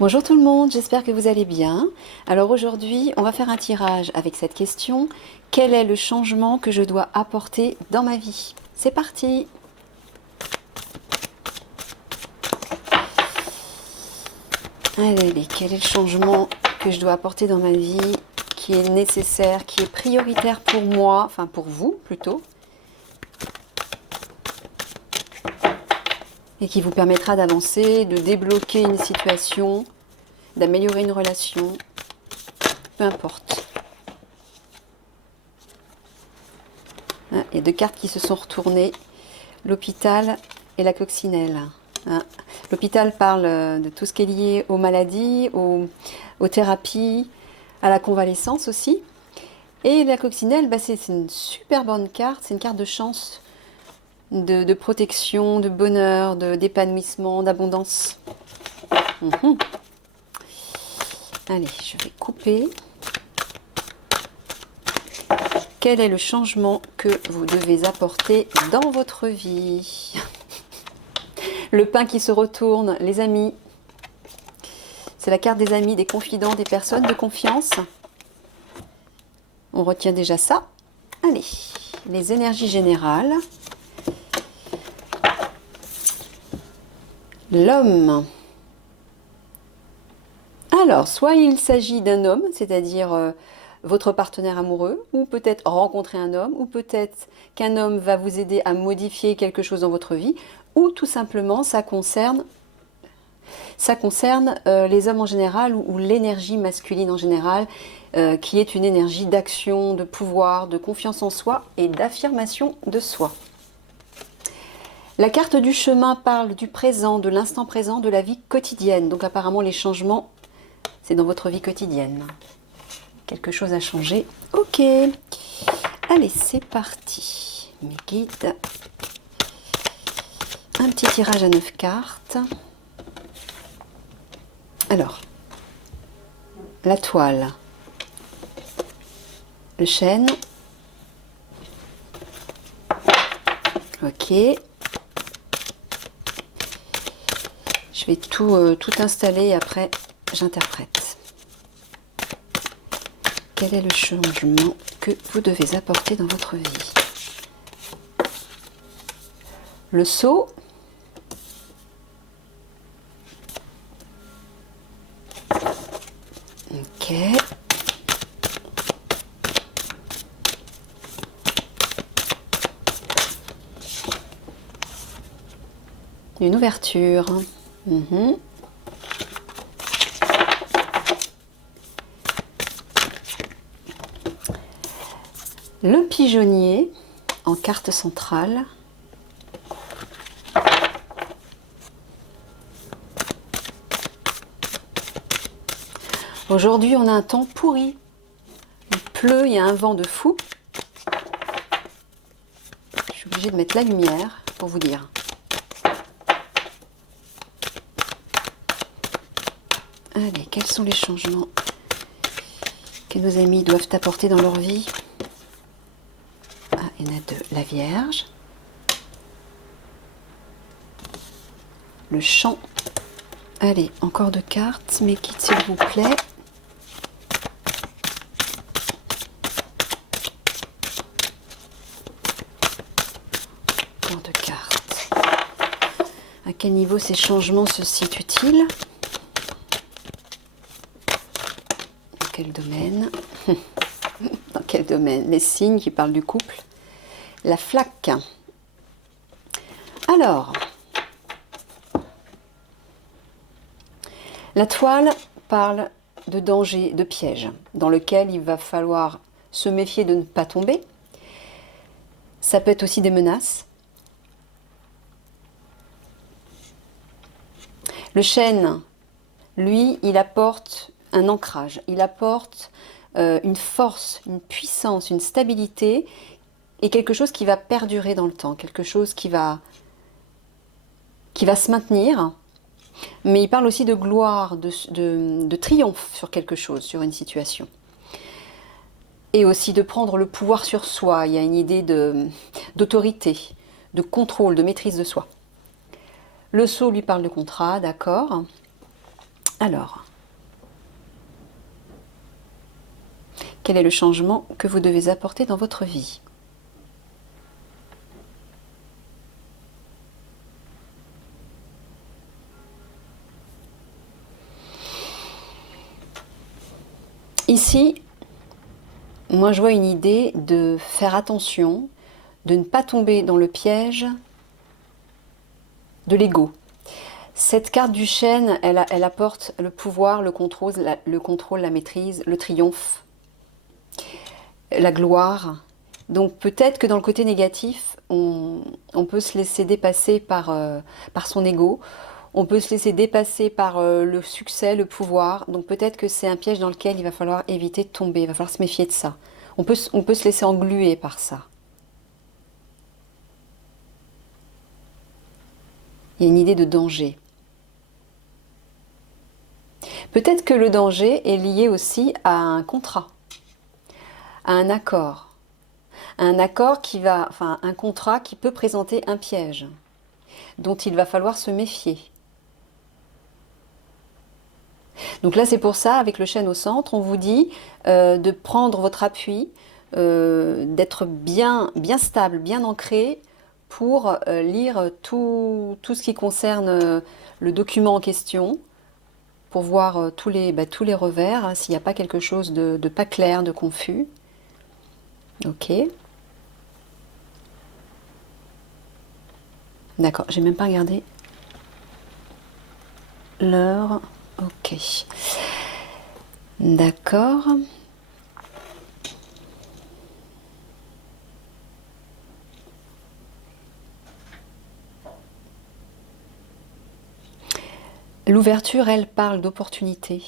Bonjour tout le monde, j'espère que vous allez bien. Alors aujourd'hui, on va faire un tirage avec cette question. Quel est le changement que je dois apporter dans ma vie? C'est parti! Allez, quel est le changement que je dois apporter dans ma vie qui est nécessaire, qui est prioritaire pour moi, enfin pour vous plutôt, et qui vous permettra d'avancer, de débloquer une situation, d'améliorer une relation, peu importe. Hein, il y a deux cartes qui se sont retournées, l'hôpital et la coccinelle. Hein. L'hôpital parle de tout ce qui est lié aux maladies, aux thérapies, à la convalescence aussi. Et la coccinelle, bah, c'est une super bonne carte, c'est une carte de chance, de protection, de bonheur, d'épanouissement, d'abondance. Mhm. Allez, je vais couper. Quel est le changement que vous devez apporter dans votre vie? Le pain qui se retourne, les amis. C'est la carte des amis, des confidents, des personnes de confiance. On retient déjà ça. Allez, les énergies générales. L'homme. Alors, soit il s'agit d'un homme, c'est-à-dire votre partenaire amoureux, ou peut-être rencontrer un homme, ou peut-être qu'un homme va vous aider à modifier quelque chose dans votre vie, ou tout simplement ça concerne les hommes en général ou l'énergie masculine en général, qui est une énergie d'action, de pouvoir, de confiance en soi et d'affirmation de soi. La carte du chemin parle du présent, de l'instant présent, de la vie quotidienne. Donc apparemment les changements, c'est dans votre vie quotidienne. Quelque chose a changé. Ok. Allez, c'est parti. Mes guides. Un petit tirage à 9 cartes. Alors, la toile, le chêne, ok, je vais tout installer et après j'interprète. Quel est le changement que vous devez apporter dans votre vie? Le seau, ok. Une ouverture. Mhm. Le pigeonnier en carte centrale. Aujourd'hui, on a un temps pourri. Il pleut, il y a un vent de fou. Je suis obligée de mettre la lumière pour vous dire. Allez, quels sont les changements que nos amis doivent apporter dans leur vie? Ah, il y en a deux. La Vierge. Le champ. Allez, encore deux cartes. Mes guides, s'il vous plaît. Encore deux cartes. À quel niveau ces changements se situent-ils? Dans quel domaine? Dans quel domaine? Les signes qui parlent du couple. La flaque. Alors, la toile parle de danger, de piège, dans lequel il va falloir se méfier de ne pas tomber. Ça peut être aussi des menaces. Le chêne, lui, il apporte un ancrage, il apporte une force, une puissance, une stabilité et quelque chose qui va perdurer dans le temps, quelque chose qui va se maintenir. Mais il parle aussi de gloire, de triomphe sur quelque chose, sur une situation. Et aussi de prendre le pouvoir sur soi. Il y a une idée d'autorité, de contrôle, de maîtrise de soi. Le sceau lui parle de contrat, d'accord. Alors, quel est le changement que vous devez apporter dans votre vie? Ici, moi je vois une idée de faire attention, de ne pas tomber dans le piège de l'ego. Cette carte du chêne, elle apporte le pouvoir, le contrôle, la maîtrise, le triomphe, la gloire. Donc peut-être que dans le côté négatif, on peut se laisser dépasser par son ego, on peut se laisser dépasser par le succès, le pouvoir. Donc peut-être que c'est un piège dans lequel il va falloir éviter de tomber, il va falloir se méfier de ça. On peut se laisser engluer par ça. Il y a une idée de danger. Peut-être que le danger est lié aussi à un contrat, à un accord. Enfin, un contrat qui peut présenter un piège, dont il va falloir se méfier. Donc là, c'est pour ça, avec le chêne au centre, on vous dit de prendre votre appui, d'être bien stable, bien ancré pour lire tout ce qui concerne le document en question, pour voir tous les revers, hein, s'il n'y a pas quelque chose de pas clair, de confus. Ok. D'accord, j'ai même pas regardé l'heure. Ok. D'accord. L'ouverture, elle parle d'opportunité.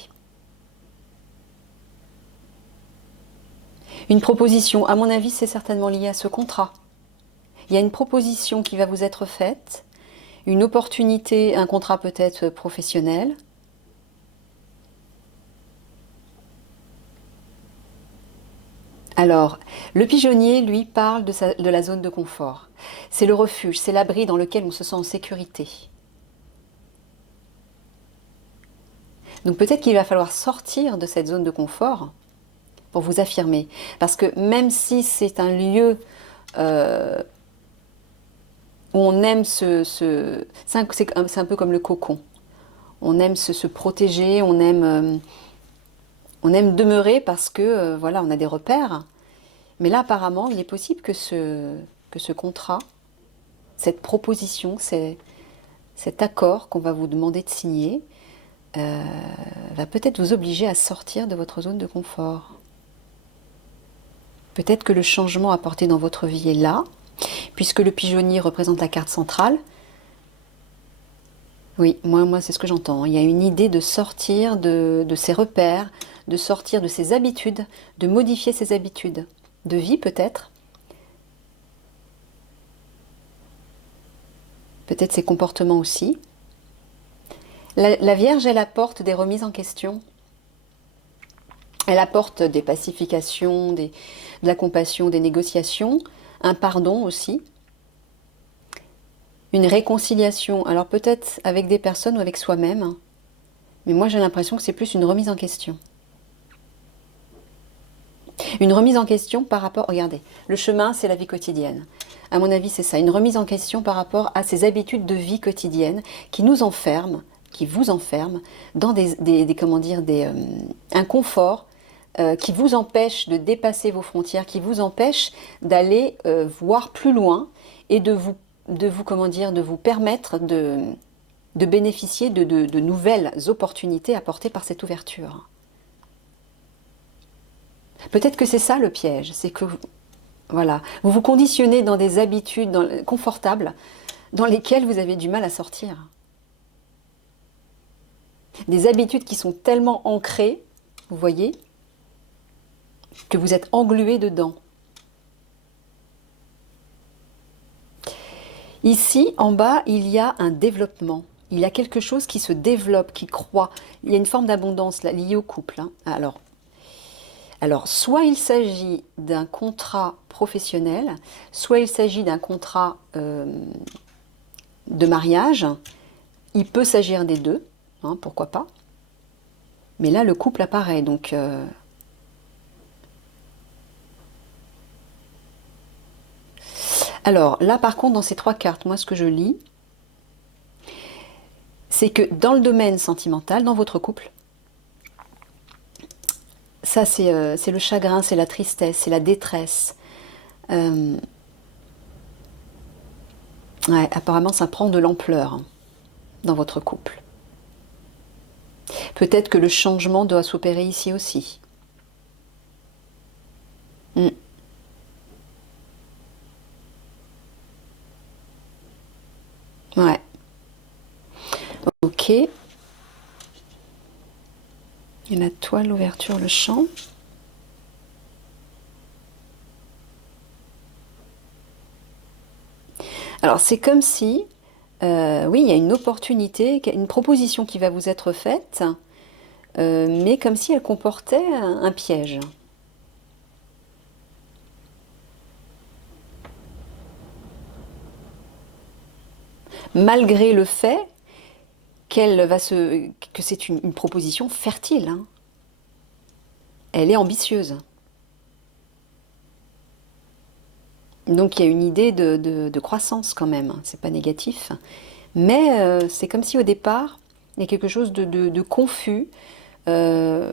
Une proposition, à mon avis, c'est certainement lié à ce contrat. Il y a une proposition qui va vous être faite, une opportunité, un contrat peut-être professionnel. Alors, le pigeonnier, lui, parle de la zone de confort. C'est le refuge, c'est l'abri dans lequel on se sent en sécurité. Donc peut-être qu'il va falloir sortir de cette zone de confort pour vous affirmer. Parce que même si c'est un lieu où on aime c'est un peu comme le cocon. On aime se protéger, on aime demeurer parce que voilà, on a des repères. Mais là, apparemment, il est possible que ce contrat, cette proposition, cet accord qu'on va vous demander de signer, va peut-être vous obliger à sortir de votre zone de confort. Peut-être que le changement apporté dans votre vie est là, puisque le pigeonnier représente la carte centrale. Oui, moi c'est ce que j'entends. Il y a une idée de sortir de ses repères, de sortir de ses habitudes, de modifier ses habitudes de vie peut-être. Peut-être ses comportements aussi. La Vierge, elle apporte des remises en question. Elle apporte des pacifications, de la compassion, des négociations, un pardon aussi, une réconciliation. Alors peut-être avec des personnes ou avec soi-même, mais moi j'ai l'impression que c'est plus une remise en question. Une remise en question par rapport, regardez, le chemin c'est la vie quotidienne. À mon avis c'est ça, une remise en question par rapport à ces habitudes de vie quotidienne qui nous enferment, qui vous enferment dans un confort qui vous empêche de dépasser vos frontières, qui vous empêche d'aller voir plus loin et de vous permettre de bénéficier de nouvelles opportunités apportées par cette ouverture. Peut-être que c'est ça le piège, c'est que voilà, vous vous conditionnez dans des habitudes confortables dans lesquelles vous avez du mal à sortir. Des habitudes qui sont tellement ancrées, vous voyez, que vous êtes englué dedans. Ici, en bas, il y a un développement. Il y a quelque chose qui se développe, qui croît. Il y a une forme d'abondance là, liée au couple. Hein. Alors, soit il s'agit d'un contrat professionnel, soit il s'agit d'un contrat de mariage. Il peut s'agir des deux, hein, pourquoi pas. Mais là, le couple apparaît, donc... Alors, là, par contre, dans ces 3 cartes, moi, ce que je lis, c'est que dans le domaine sentimental, dans votre couple, ça, c'est le chagrin, c'est la tristesse, c'est la détresse. Euh, ouais, apparemment, ça prend de l'ampleur hein, dans votre couple. Peut-être que le changement doit s'opérer ici aussi. Mm. Ouais, ok. Et la toile, l'ouverture, le champ. Alors, c'est comme si, oui, il y a une opportunité, une proposition qui va vous être faite, mais comme si elle comportait un piège. Malgré le fait que c'est une proposition fertile, hein. Elle est ambitieuse. Donc il y a une idée de croissance quand même, hein. C'est pas négatif. Mais c'est comme si au départ, il y a quelque chose de confus, euh,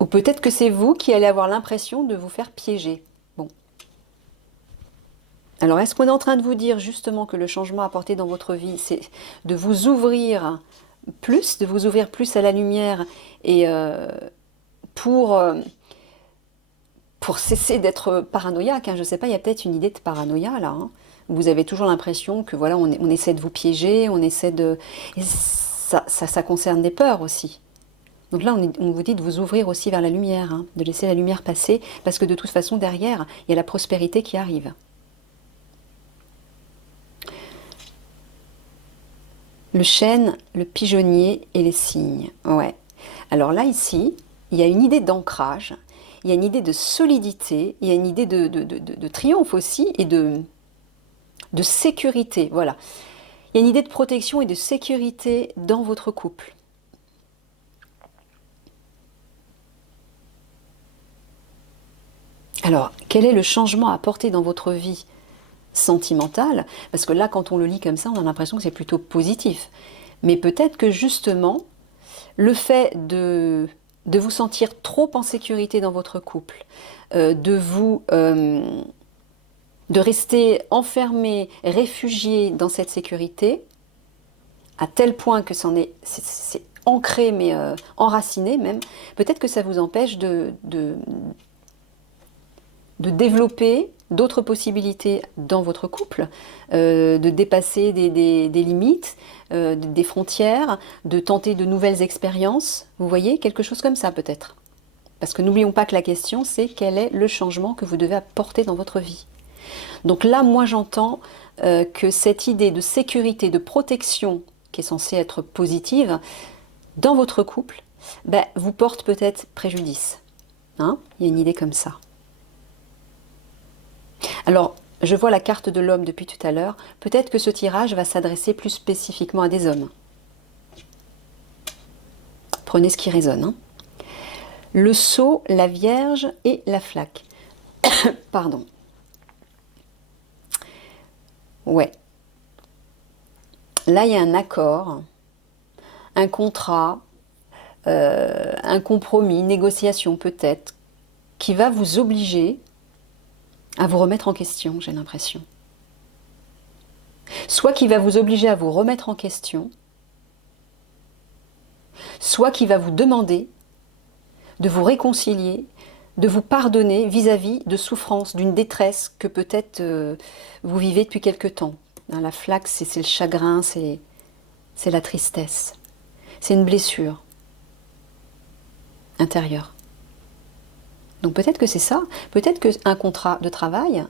ou peut-être que c'est vous qui allez avoir l'impression de vous faire piéger. Bon. Alors est-ce qu'on est en train de vous dire justement que le changement apporté dans votre vie, c'est de vous ouvrir plus, de vous ouvrir plus à la lumière et pour, euh, pour cesser d'être paranoïaque, hein, je ne sais pas, il y a peut-être une idée de paranoïa là, hein. Vous avez toujours l'impression que voilà, on essaie de vous piéger, on essaie de... Et ça concerne des peurs aussi. Donc là, on vous dit de vous ouvrir aussi vers la lumière, hein, de laisser la lumière passer, parce que de toute façon, derrière, il y a la prospérité qui arrive. Le chêne, le pigeonnier et les cygnes. Ouais. Alors là, ici, il y a une idée d'ancrage, il y a une idée de solidité, il y a une idée de triomphe aussi et de sécurité. Voilà. Il y a une idée de protection et de sécurité dans votre couple. Alors, quel est le changement à apporter dans votre vie sentimentale? Parce que là, quand on le lit comme ça, on a l'impression que c'est plutôt positif. Mais peut-être que justement, le fait de vous sentir trop en sécurité dans votre couple, de rester enfermé, réfugié dans cette sécurité, à tel point que c'est ancré, mais enraciné même, peut-être que ça vous empêche de développer d'autres possibilités dans votre couple, de dépasser des limites, des frontières, de tenter de nouvelles expériences. Vous voyez, quelque chose comme ça peut-être. Parce que n'oublions pas que la question, c'est quel est le changement que vous devez apporter dans votre vie. Donc là, moi j'entends que cette idée de sécurité, de protection, qui est censée être positive, dans votre couple, ben, vous porte peut-être préjudice. Hein? Il y a une idée comme ça. Alors, je vois la carte de l'homme depuis tout à l'heure. Peut-être que ce tirage va s'adresser plus spécifiquement à des hommes. Prenez ce qui résonne, hein. Le sceau, la Vierge et la flaque. Pardon. Ouais. Là, il y a un accord, un contrat, un compromis, une négociation peut-être, qui va vous obliger à vous remettre en question, j'ai l'impression. Soit qui va vous obliger à vous remettre en question, soit qui va vous demander de vous réconcilier, de vous pardonner vis-à-vis de souffrances, d'une détresse que peut-être vous vivez depuis quelque temps. Hein, la flaque, c'est le chagrin, c'est la tristesse. C'est une blessure intérieure. Donc peut-être que c'est ça, peut-être qu'un contrat de travail,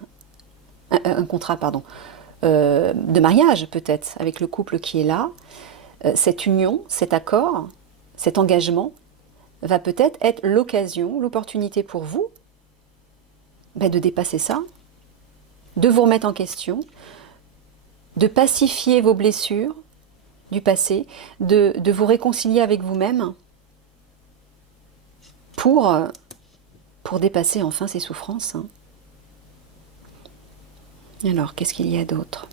un contrat, pardon, de mariage peut-être, avec le couple qui est là, cette union, cet accord, cet engagement, va peut-être être l'occasion, l'opportunité pour vous ben, de dépasser ça, de vous remettre en question, de pacifier vos blessures, du passé, de vous réconcilier avec vous-même pour dépasser enfin ces souffrances. Hein. Alors, qu'est-ce qu'il y a d'autre?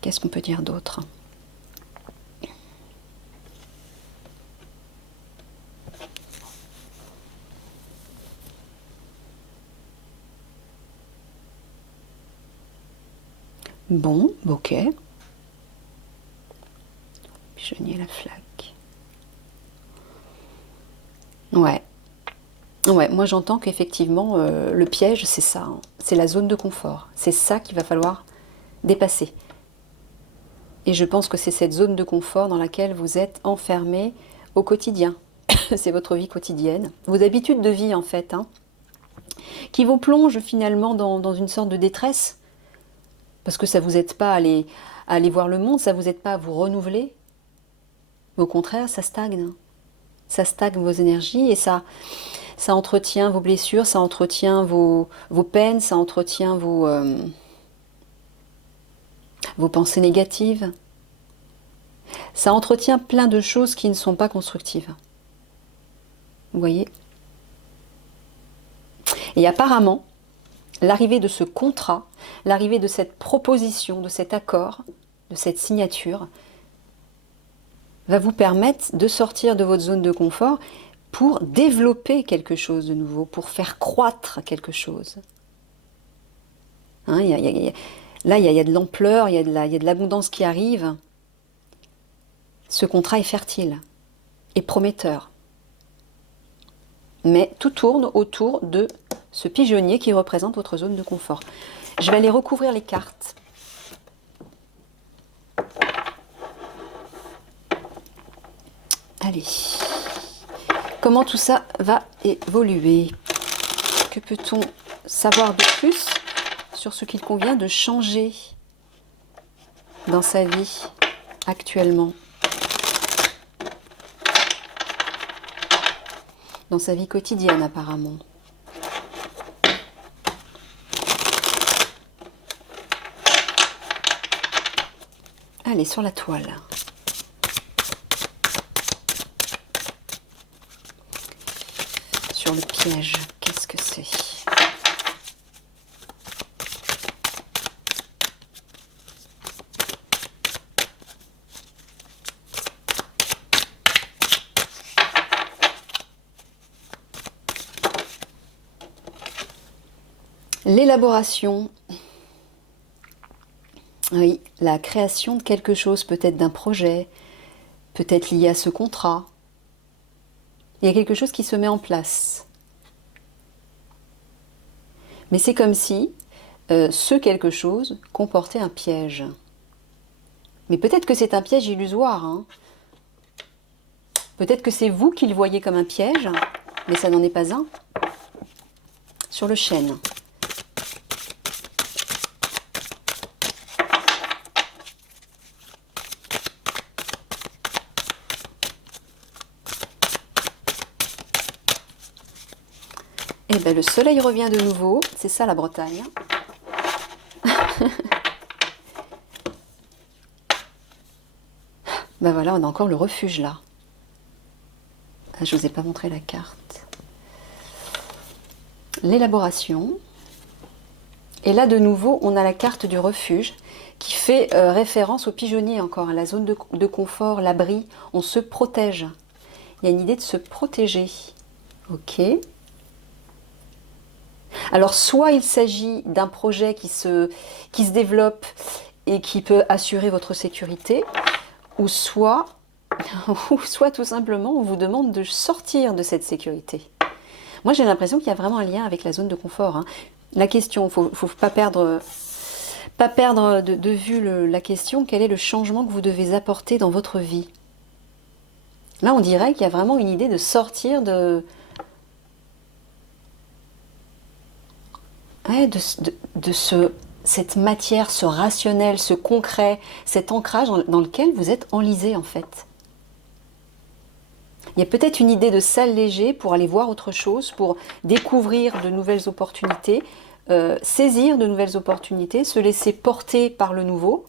Qu'est-ce qu'on peut dire d'autre? Bon, ok. Pigeonnier, la flaque. Ouais. Ouais, moi j'entends qu'effectivement, le piège, c'est ça. Hein. C'est la zone de confort. C'est ça qu'il va falloir dépasser. Et je pense que c'est cette zone de confort dans laquelle vous êtes enfermé au quotidien. C'est votre vie quotidienne. Vos habitudes de vie, en fait, hein, qui vous plongent finalement dans une sorte de détresse. Parce que ça ne vous aide pas à aller voir le monde, ça ne vous aide pas à vous renouveler. Au contraire, ça stagne. Ça stagne vos énergies et ça entretient vos blessures, ça entretient vos peines, ça entretient vos pensées négatives. Ça entretient plein de choses qui ne sont pas constructives. Vous voyez? Et apparemment, l'arrivée de ce contrat, l'arrivée de cette proposition, de cet accord, de cette signature, va vous permettre de sortir de votre zone de confort pour développer quelque chose de nouveau, pour faire croître quelque chose. Hein, là, il y a de l'ampleur, il y a de l'abondance qui arrive. Ce contrat est fertile et prometteur. Mais tout tourne autour de ce pigeonnier qui représente votre zone de confort. Je vais aller recouvrir les cartes. Allez. Comment tout ça va évoluer? Que peut-on savoir de plus sur ce qu'il convient de changer dans sa vie actuellement? Dans sa vie quotidienne apparemment. Allez, sur la toile. Sur le piège, qu'est-ce que c'est? L'élaboration. Oui, la création de quelque chose, peut-être d'un projet, peut-être lié à ce contrat. Il y a quelque chose qui se met en place. Mais c'est comme si ce quelque chose comportait un piège. Mais peut-être que c'est un piège illusoire. Hein. Peut-être que c'est vous qui le voyez comme un piège, mais ça n'en est pas un. Sur le chêne. Eh bien, le soleil revient de nouveau. C'est ça la Bretagne. Ben voilà, on a encore le refuge là. Ah, je ne vous ai pas montré la carte. L'élaboration. Et là, de nouveau, on a la carte du refuge qui fait référence au pigeonnier encore, à la zone de confort, l'abri. On se protège. Il y a une idée de se protéger. Ok. Alors, soit il s'agit d'un projet qui se développe et qui peut assurer votre sécurité, ou soit tout simplement, on vous demande de sortir de cette sécurité. Moi, j'ai l'impression qu'il y a vraiment un lien avec la zone de confort. Hein. La question, il ne faut pas perdre de vue la question, quel est le changement que vous devez apporter dans votre vie? Là, on dirait qu'il y a vraiment une idée de sortir de cette matière, ce rationnel, ce concret, cet ancrage dans lequel vous êtes enlisé en fait. Il y a peut-être une idée de s'alléger pour aller voir autre chose, pour découvrir de nouvelles opportunités, saisir de nouvelles opportunités, se laisser porter par le nouveau.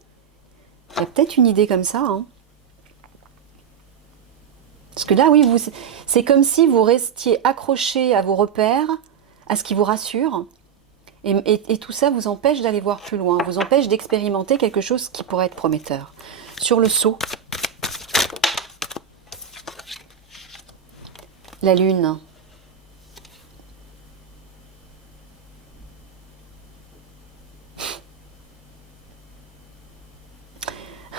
Il y a peut-être une idée comme ça. Hein. Parce que là, oui, c'est comme si vous restiez accroché à vos repères, à ce qui vous rassure, et tout ça vous empêche d'aller voir plus loin, vous empêche d'expérimenter quelque chose qui pourrait être prometteur. Sur le Sceau, la Lune.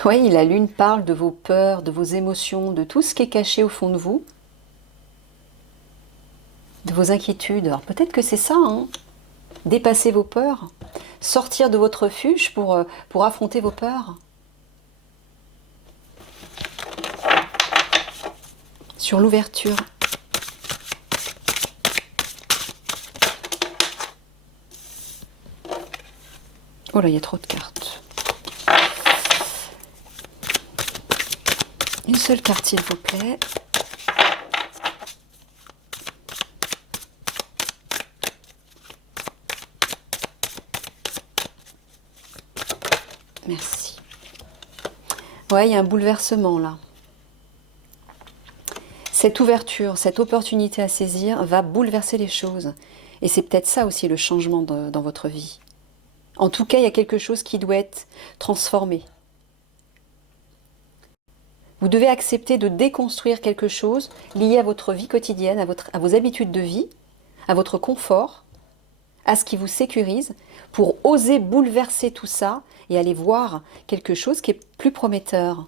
Oui, la Lune parle de vos peurs, de vos émotions, de tout ce qui est caché au fond de vous, de vos inquiétudes. Alors peut-être que c'est ça, hein, dépasser vos peurs, sortir de votre refuge pour affronter vos peurs. Sur l'ouverture. Oh là, il y a trop de cartes. Une seule carte, s'il vous plaît. Merci. Ouais, il y a un bouleversement là. Cette ouverture, cette opportunité à saisir va bouleverser les choses. Et c'est peut-être ça aussi le changement dans votre vie. En tout cas, il y a quelque chose qui doit être transformé. Vous devez accepter de déconstruire quelque chose lié à votre vie quotidienne, à vos habitudes de vie, à votre confort, à ce qui vous sécurise, pour oser bouleverser tout ça et aller voir quelque chose qui est plus prometteur.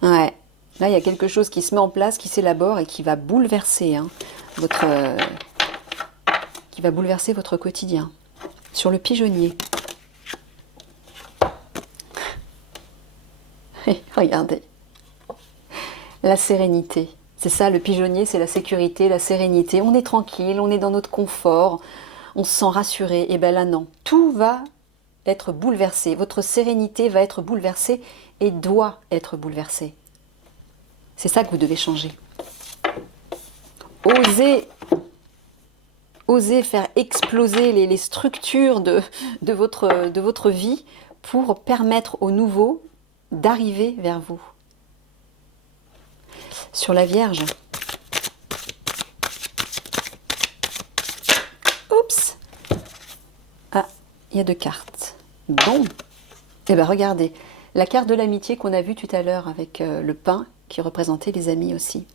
Ouais, là il y a quelque chose qui se met en place, qui s'élabore et qui va bouleverser qui va bouleverser votre quotidien. Sur le pigeonnier. Regardez. La sérénité. C'est ça, le pigeonnier, c'est la sécurité, la sérénité. On est tranquille, on est dans notre confort, on se sent rassuré. Et bien là, non. Tout va être bouleversé. Votre sérénité va être bouleversée et doit être bouleversée. C'est ça que vous devez changer. Osez faire exploser les structures de votre vie pour permettre au nouveau d'arriver vers vous. Sur la Vierge. Oups! Ah, il y a 2 cartes. Bon. Eh bien, regardez. La carte de l'amitié qu'on a vue tout à l'heure avec le pain qui représentait les amis aussi.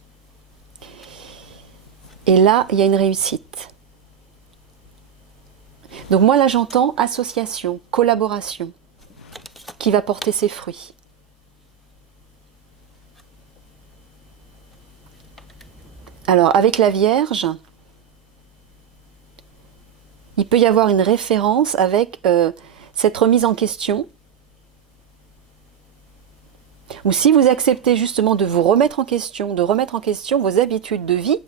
Et là, il y a une réussite. Donc moi, là, j'entends association, collaboration, qui va porter ses fruits. Alors, avec la Vierge, il peut y avoir une référence avec cette remise en question. Ou si vous acceptez justement de vous remettre en question, de remettre en question vos habitudes de vie,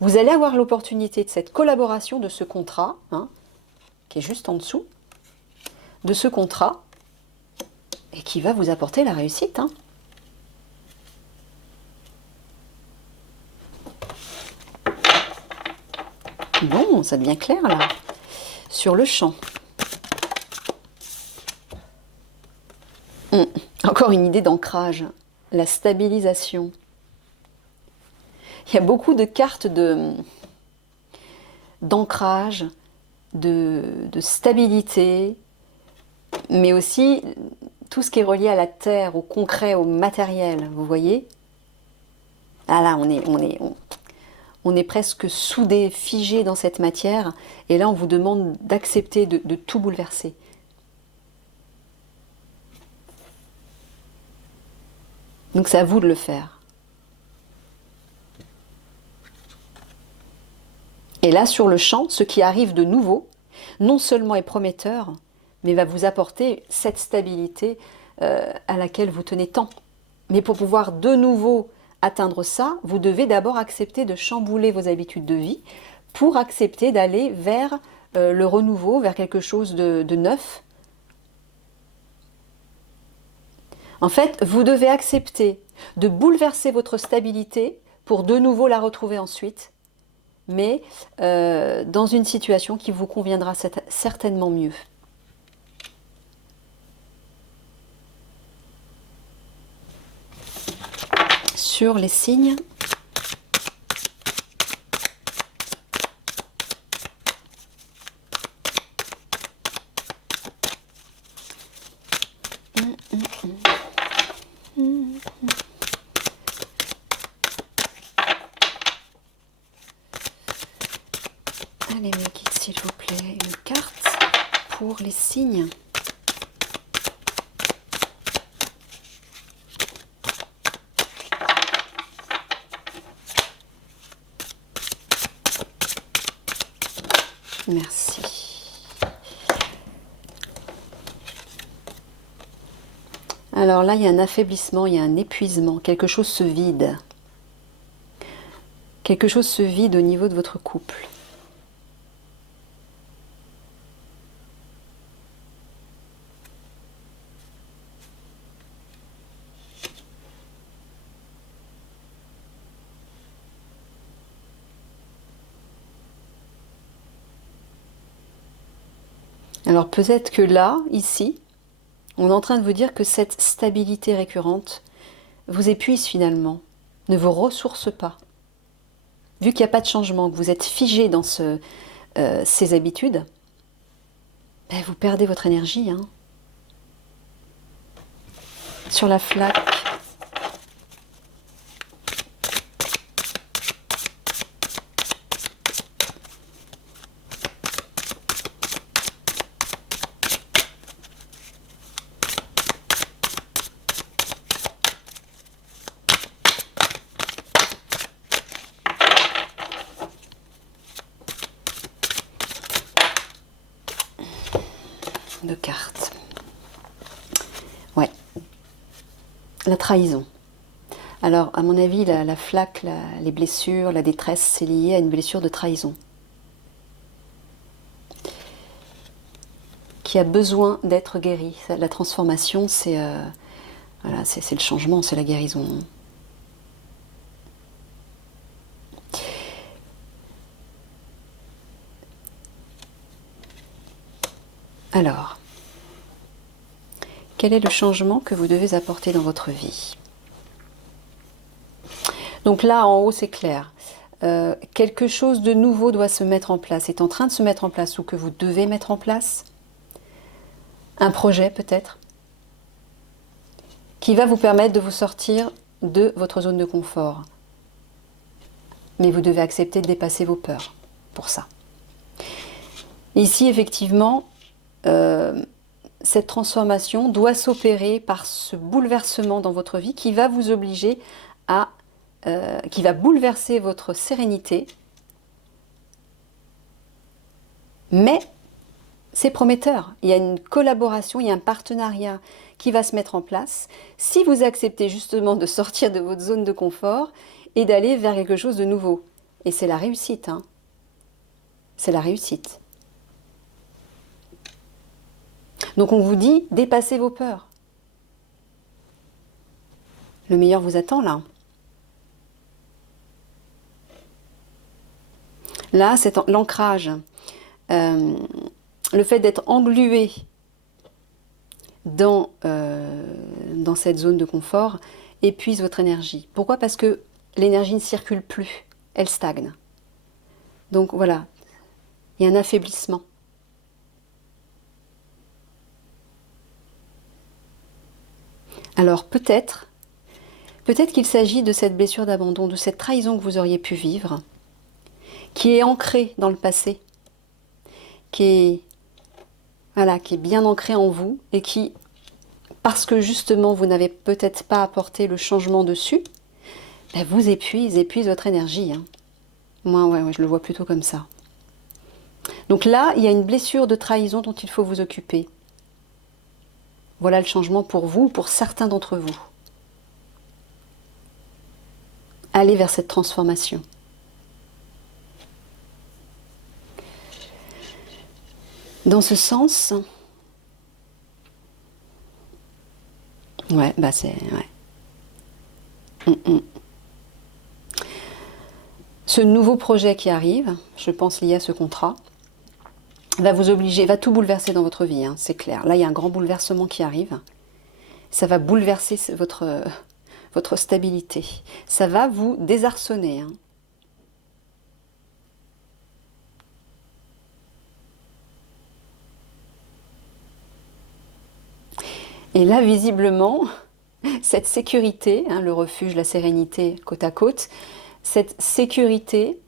vous allez avoir l'opportunité de cette collaboration, de ce contrat, hein, qui est juste en dessous, de ce contrat, et qui va vous apporter la réussite. Hein. Bon, ça devient clair là. Sur le champ. Encore une idée d'ancrage. La stabilisation. Il y a beaucoup de cartes d'ancrage, de stabilité, mais aussi tout ce qui est relié à la terre, au concret, au matériel, vous voyez? Ah là, on est presque soudé, figé dans cette matière, et là on vous demande d'accepter de tout bouleverser. Donc c'est à vous de le faire. Et là, sur le champ, ce qui arrive de nouveau, non seulement est prometteur, mais va vous apporter cette stabilité à laquelle vous tenez tant. Mais pour pouvoir de nouveau atteindre ça, vous devez d'abord accepter de chambouler vos habitudes de vie pour accepter d'aller vers le renouveau, vers quelque chose de neuf. En fait, vous devez accepter de bouleverser votre stabilité pour de nouveau la retrouver ensuite, mais dans une situation qui vous conviendra certainement mieux. sur les signes. Allez, mes guides, s'il vous plaît, une carte pour les signes. Merci. Alors là, il y a un affaiblissement, il y a un épuisement, quelque chose se vide. Quelque chose se vide au niveau de votre couple. Alors peut-être que là, ici, on est en train de vous dire que cette stabilité récurrente vous épuise finalement, ne vous ressource pas. Vu qu'il n'y a pas de changement, que vous êtes figé dans ces habitudes, ben vous perdez votre énergie. Hein. Sur la flaque, de cartes. Ouais. La trahison. Alors, à mon avis, la flaque, les blessures, la détresse, c'est lié à une blessure de trahison. Qui a besoin d'être guérie. La transformation, c'est voilà, c'est le changement, c'est la guérison. Alors, quel est le changement que vous devez apporter dans votre vie? Donc là, en haut, c'est clair. Quelque chose de nouveau doit se mettre en place, est en train de se mettre en place, ou que vous devez mettre en place. Un projet, peut-être, qui va vous permettre de vous sortir de votre zone de confort. Mais vous devez accepter de dépasser vos peurs pour ça. Ici, effectivement, cette transformation doit s'opérer par ce bouleversement dans votre vie qui va vous obliger à... qui va bouleverser votre sérénité. Mais c'est prometteur. Il y a une collaboration, il y a un partenariat qui va se mettre en place si vous acceptez justement de sortir de votre zone de confort et d'aller vers quelque chose de nouveau. Et c'est la réussite. Hein. C'est la réussite. Donc on vous dit, dépassez vos peurs. Le meilleur vous attend là. Là, c'est l'ancrage. Le fait d'être englué dans cette zone de confort épuise votre énergie. Pourquoi? Parce que l'énergie ne circule plus, elle stagne. Donc voilà, il y a un affaiblissement. Alors peut-être qu'il s'agit de cette blessure d'abandon, de cette trahison que vous auriez pu vivre, qui est ancrée dans le passé, qui est bien ancrée en vous et qui, parce que justement vous n'avez peut-être pas apporté le changement dessus, ben vous épuise votre énergie. Hein. Moi, ouais, je le vois plutôt comme ça. Donc là, il y a une blessure de trahison dont il faut vous occuper. Voilà le changement pour vous, pour certains d'entre vous. Allez vers cette transformation. Dans ce sens, ouais, bah c'est... Ouais. Ce nouveau projet qui arrive, je pense lié à ce contrat, va vous obliger, va tout bouleverser dans votre vie, hein, c'est clair. Là, il y a un grand bouleversement qui arrive. Ça va bouleverser votre stabilité. Ça va vous désarçonner, hein. Et là, visiblement, cette sécurité, hein, le refuge, la sérénité côte à côte, cette sécurité,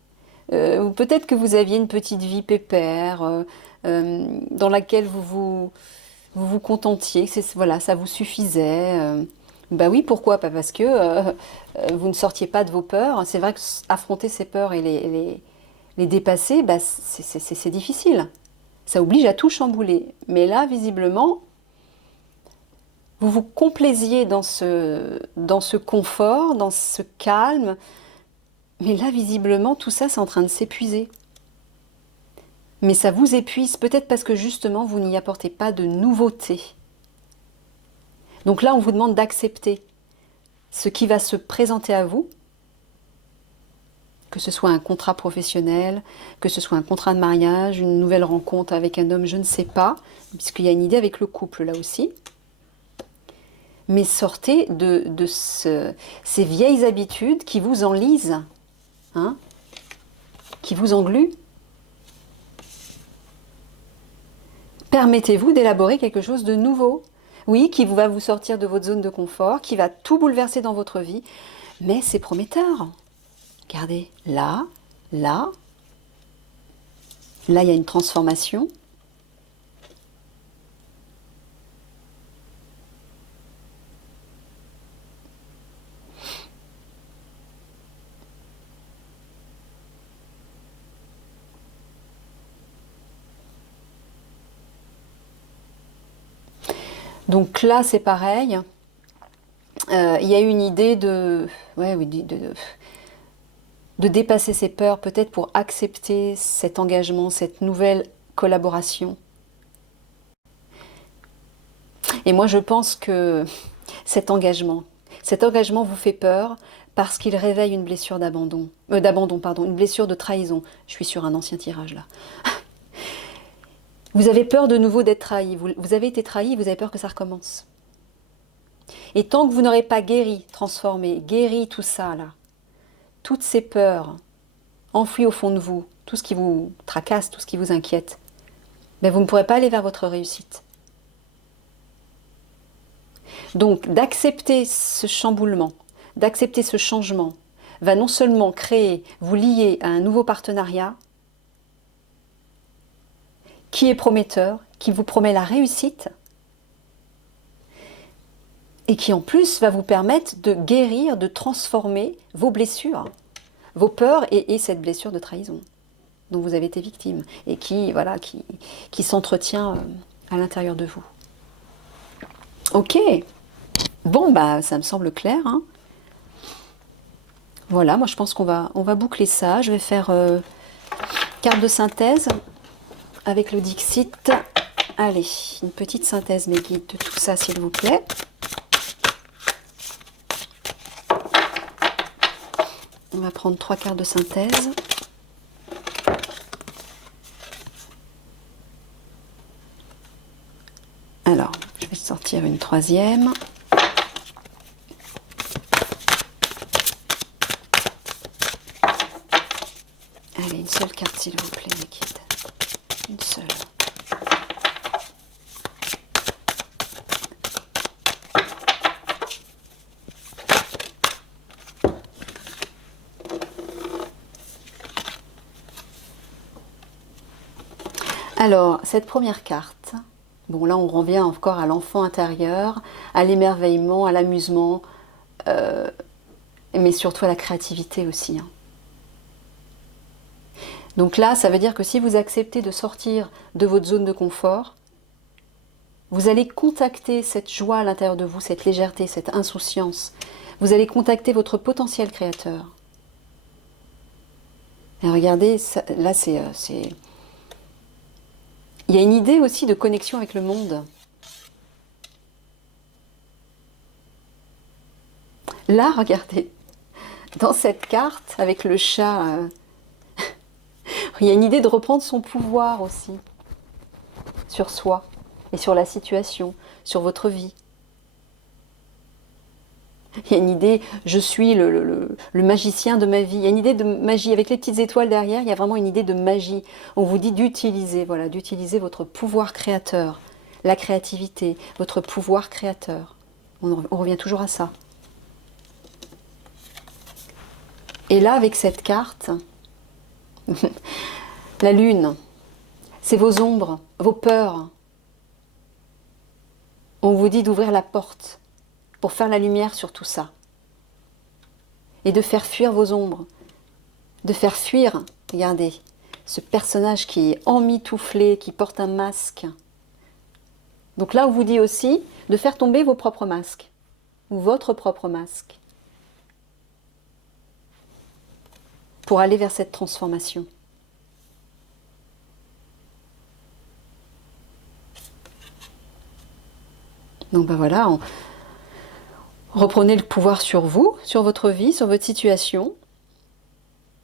ou peut-être que vous aviez une petite vie pépère, dans laquelle vous contentiez, voilà, ça vous suffisait. Bah oui, pourquoi? Pas parce que vous ne sortiez pas de vos peurs. C'est vrai que affronter ces peurs et les dépasser, bah, c'est difficile. Ça oblige à tout chambouler. Mais là, visiblement, vous vous complaisiez dans ce confort, dans ce calme. Mais là, visiblement, tout ça, c'est en train de s'épuiser. Mais ça vous épuise, peut-être parce que justement, vous n'y apportez pas de nouveauté. Donc là, on vous demande d'accepter ce qui va se présenter à vous, que ce soit un contrat professionnel, que ce soit un contrat de mariage, une nouvelle rencontre avec un homme, je ne sais pas, puisqu'il y a une idée avec le couple là aussi. Mais sortez de ces vieilles habitudes qui vous enlisent, hein, qui vous engluent. Permettez-vous d'élaborer quelque chose de nouveau. Oui, qui va vous sortir de votre zone de confort, qui va tout bouleverser dans votre vie, mais c'est prometteur. Regardez, là, là, là, il y a une transformation. Donc là, c'est pareil. Il y a une idée ouais, oui, de dépasser ses peurs, peut-être pour accepter cet engagement, cette nouvelle collaboration. Et moi, je pense que cet engagement vous fait peur parce qu'il réveille une blessure d'abandon, pardon, une blessure de trahison. Je suis sur un ancien tirage là. Vous avez peur de nouveau d'être trahi. Vous avez été trahi, vous avez peur que ça recommence. Et tant que vous n'aurez pas guéri, transformé, guéri tout ça là, toutes ces peurs enfouies au fond de vous, tout ce qui vous tracasse, tout ce qui vous inquiète, ben vous ne pourrez pas aller vers votre réussite. Donc d'accepter ce chamboulement, d'accepter ce changement, va non seulement vous lier à un nouveau partenariat qui est prometteur, qui vous promet la réussite, et qui en plus va vous permettre de guérir, de transformer vos blessures, vos peurs et cette blessure de trahison dont vous avez été victime et voilà, qui s'entretient à l'intérieur de vous. Ok, bon bah ça me semble clair, hein. Voilà, moi je pense qu'on va boucler ça. Je vais faire carte de synthèse avec le Dixit. Allez, une petite synthèse mes guides de tout ça s'il vous plaît. On va prendre 3 cartes de synthèse. Alors, je vais sortir une troisième. Allez, une seule carte s'il vous plaît, mes guides. Une seule. Alors, cette première carte, bon là on revient encore à l'enfant intérieur, à l'émerveillement, à l'amusement, mais surtout à la créativité aussi, hein. Donc là, ça veut dire que si vous acceptez de sortir de votre zone de confort, vous allez contacter cette joie à l'intérieur de vous, cette légèreté, cette insouciance. Vous allez contacter votre potentiel créateur. Et regardez, ça, là c'est... Il y a une idée aussi de connexion avec le monde. Là, regardez, dans cette carte, avec le chat, il y a une idée de reprendre son pouvoir aussi, sur soi et sur la situation, sur votre vie. Il y a une idée, je suis le magicien de ma vie. Il y a une idée de magie. Avec les petites étoiles derrière, il y a vraiment une idée de magie. On vous dit d'utiliser, voilà, d'utiliser votre pouvoir créateur, la créativité, votre pouvoir créateur. On revient toujours à ça. Et là, avec cette carte, la lune, c'est vos ombres, vos peurs. On vous dit d'ouvrir la porte pour faire la lumière sur tout ça. Et de faire fuir vos ombres. De faire fuir, regardez, ce personnage qui est emmitouflé, qui porte un masque. Donc là, on vous dit aussi de faire tomber vos propres masques. Ou votre propre masque. Pour aller vers cette transformation. Donc ben voilà, reprenez le pouvoir sur vous, sur votre vie, sur votre situation,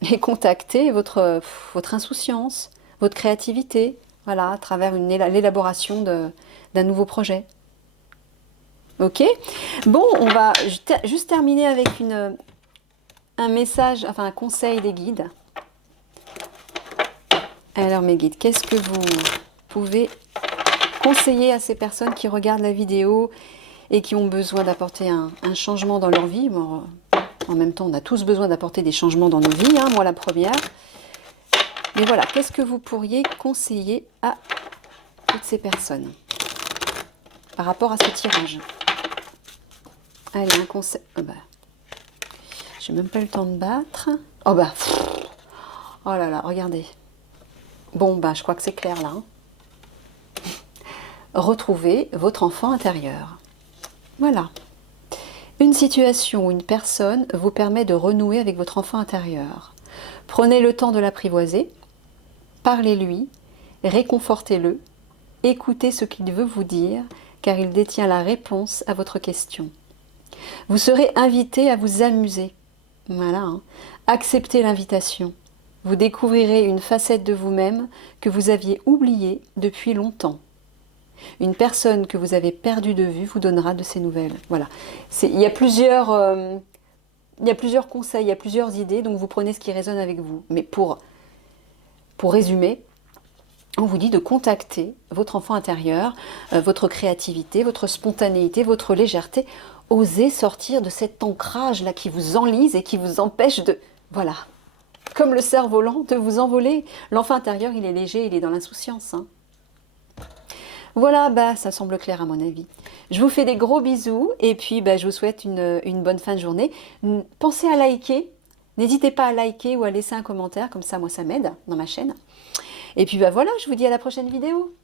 et contactez votre insouciance, votre créativité, voilà, à travers l'élaboration d'un nouveau projet. Ok? Bon, on va juste terminer avec un message, enfin un conseil des guides. Alors mes guides, qu'est-ce que vous pouvez conseiller à ces personnes qui regardent la vidéo et qui ont besoin d'apporter un changement dans leur vie? Bon, en même temps, on a tous besoin d'apporter des changements dans nos vies, hein, moi la première. Mais voilà, qu'est-ce que vous pourriez conseiller à toutes ces personnes par rapport à ce tirage? Allez, un conseil. Oh bah, j'ai même pas eu le temps de battre. Oh bah, oh là là, regardez. Bon bah, je crois que c'est clair là. Hein. Retrouvez votre enfant intérieur. Voilà. Une situation ou une personne vous permet de renouer avec votre enfant intérieur. Prenez le temps de l'apprivoiser, parlez-lui, réconfortez-le, écoutez ce qu'il veut vous dire, car il détient la réponse à votre question. Vous serez invité à vous amuser. Voilà. Hein. Acceptez l'invitation. Vous découvrirez une facette de vous-même que vous aviez oubliée depuis longtemps. Une personne que vous avez perdue de vue vous donnera de ses nouvelles. Voilà. Il y a plusieurs conseils, il y a plusieurs idées, donc vous prenez ce qui résonne avec vous. Mais pour résumer, on vous dit de contacter votre enfant intérieur, votre créativité, votre spontanéité, votre légèreté. Osez sortir de cet ancrage-là qui vous enlise et qui vous empêche de... Voilà. Comme le cerf-volant, de vous envoler. L'enfant intérieur, il est léger, il est dans l'insouciance. Hein. Voilà, bah, ça semble clair à mon avis. Je vous fais des gros bisous et puis bah, je vous souhaite une bonne fin de journée. Pensez à liker, n'hésitez pas à liker ou à laisser un commentaire, comme ça moi ça m'aide dans ma chaîne. Et puis bah voilà, je vous dis à la prochaine vidéo.